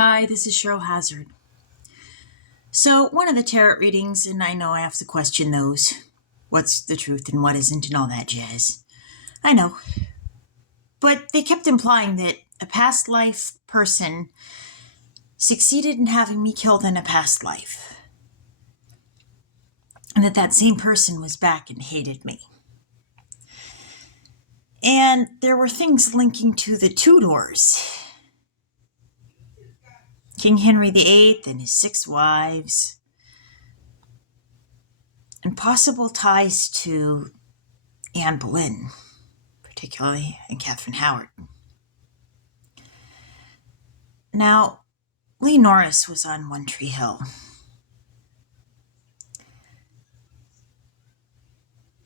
Hi, this is Cheryl Hazzard. So, one of the tarot readings, and I know I have to question those. What's the truth and what isn't, and all that jazz. I know. But they kept implying that a past life person succeeded in having me killed in a past life. And that same person was back and hated me. And there were things linking to the Tudors. King Henry VIII and his 6 wives, and possible ties to Anne Boleyn, particularly, and Catherine Howard. Now, Lee Norris was on One Tree Hill.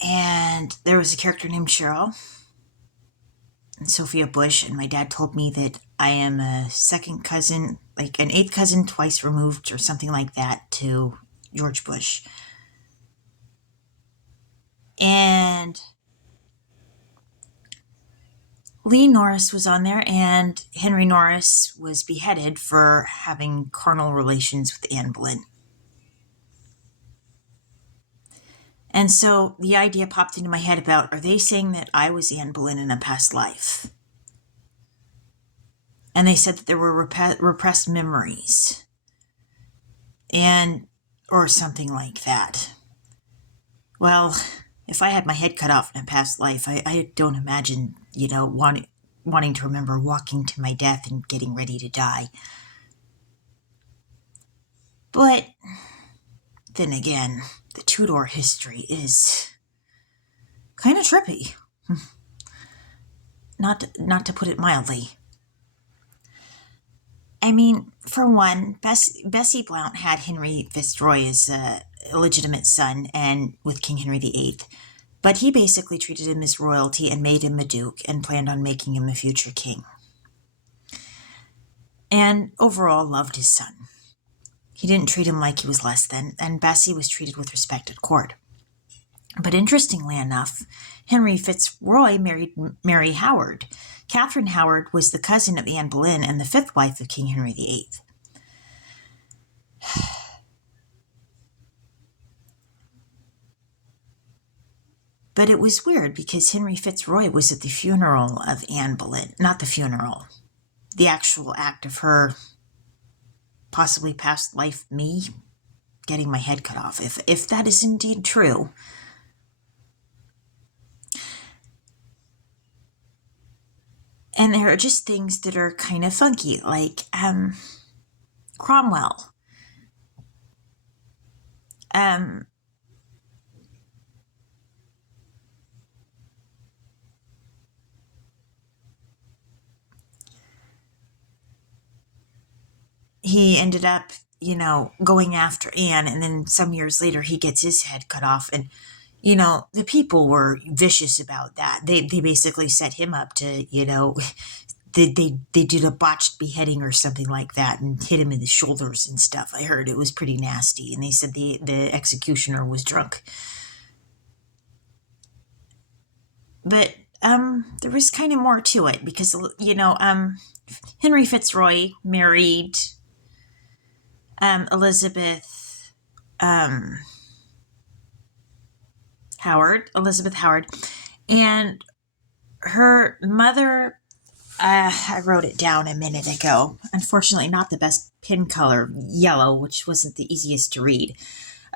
And there was a character named Cheryl and Sophia Bush, and my dad told me that I am a second cousin, like an 8th cousin twice removed or something like that to George Bush. And Lee Norris was on there, and Henry Norris was beheaded for having carnal relations with Anne Boleyn. And so the idea popped into my head about, are they saying that I was Anne Boleyn in a past life? And they said that there were repressed memories or something like that. Well, if I had my head cut off in a past life, I don't imagine, wanting to remember walking to my death and getting ready to die. But then again, the Tudor history is kind of trippy, not to put it mildly. I mean, for one, Bessie Blount had Henry Fitzroy as a illegitimate son and with King Henry VIII, but he basically treated him as royalty and made him a duke and planned on making him a future king. And overall loved his son. He didn't treat him like he was less than, and Bessie was treated with respect at court. But interestingly enough, Henry Fitzroy married Mary Howard. Catherine Howard was the cousin of Anne Boleyn and the 5th wife of King Henry VIII. But it was weird because Henry Fitzroy was at the funeral of Anne Boleyn. Not the funeral. The actual act of her possibly past life me getting my head cut off. If that is indeed true. And there are just things that are kind of funky, like Cromwell. He ended up, going after Anne, and then some years later he gets his head cut off. And, the people were vicious about that. They basically set him up to, they did a botched beheading or something like that and hit him in the shoulders and stuff. I heard it was pretty nasty, and they said the executioner was drunk. But there was kind of more to it because, Henry Fitzroy married Elizabeth Howard, and her mother, I wrote it down a minute ago. Unfortunately, not the best pin color, yellow, which wasn't the easiest to read.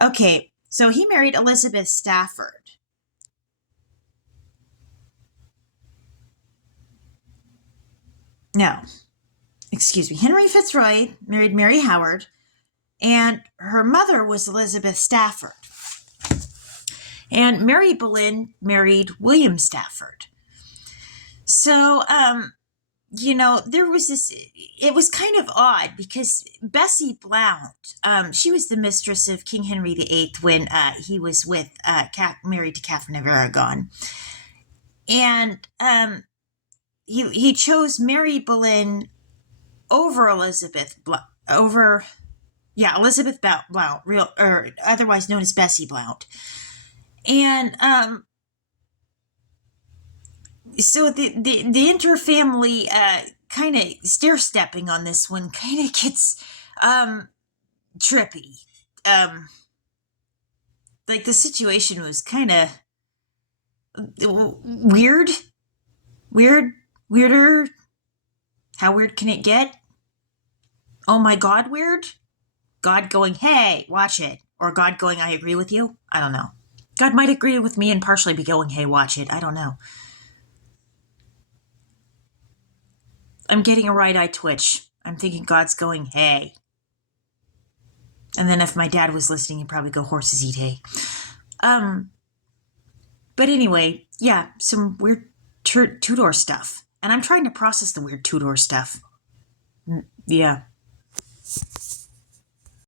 Okay, so he married Elizabeth Stafford. No, excuse me. Henry Fitzroy married Mary Howard, and her mother was Elizabeth Stafford. And Mary Boleyn married William Stafford. So, there was this, it was kind of odd because Bessie Blount, she was the mistress of King Henry VIII when he was with, married to Catherine of Aragon. And he chose Mary Boleyn over Elizabeth Blount, Elizabeth Blount, or otherwise known as Bessie Blount. And so the interfamily kind of stair-stepping on this one kind of gets trippy. Like the situation was kind of weird, weirder. How weird can it get? Oh my God, weird? God going, hey, watch it. Or God going, I agree with you? I don't know. God might agree with me and partially be going, hey, watch it. I don't know. I'm getting a right eye twitch. I'm thinking God's going, hey. And then if my dad was listening, he'd probably go, horses eat hay. But anyway, yeah, some weird Tudor stuff. And I'm trying to process the weird Tudor stuff. Yeah.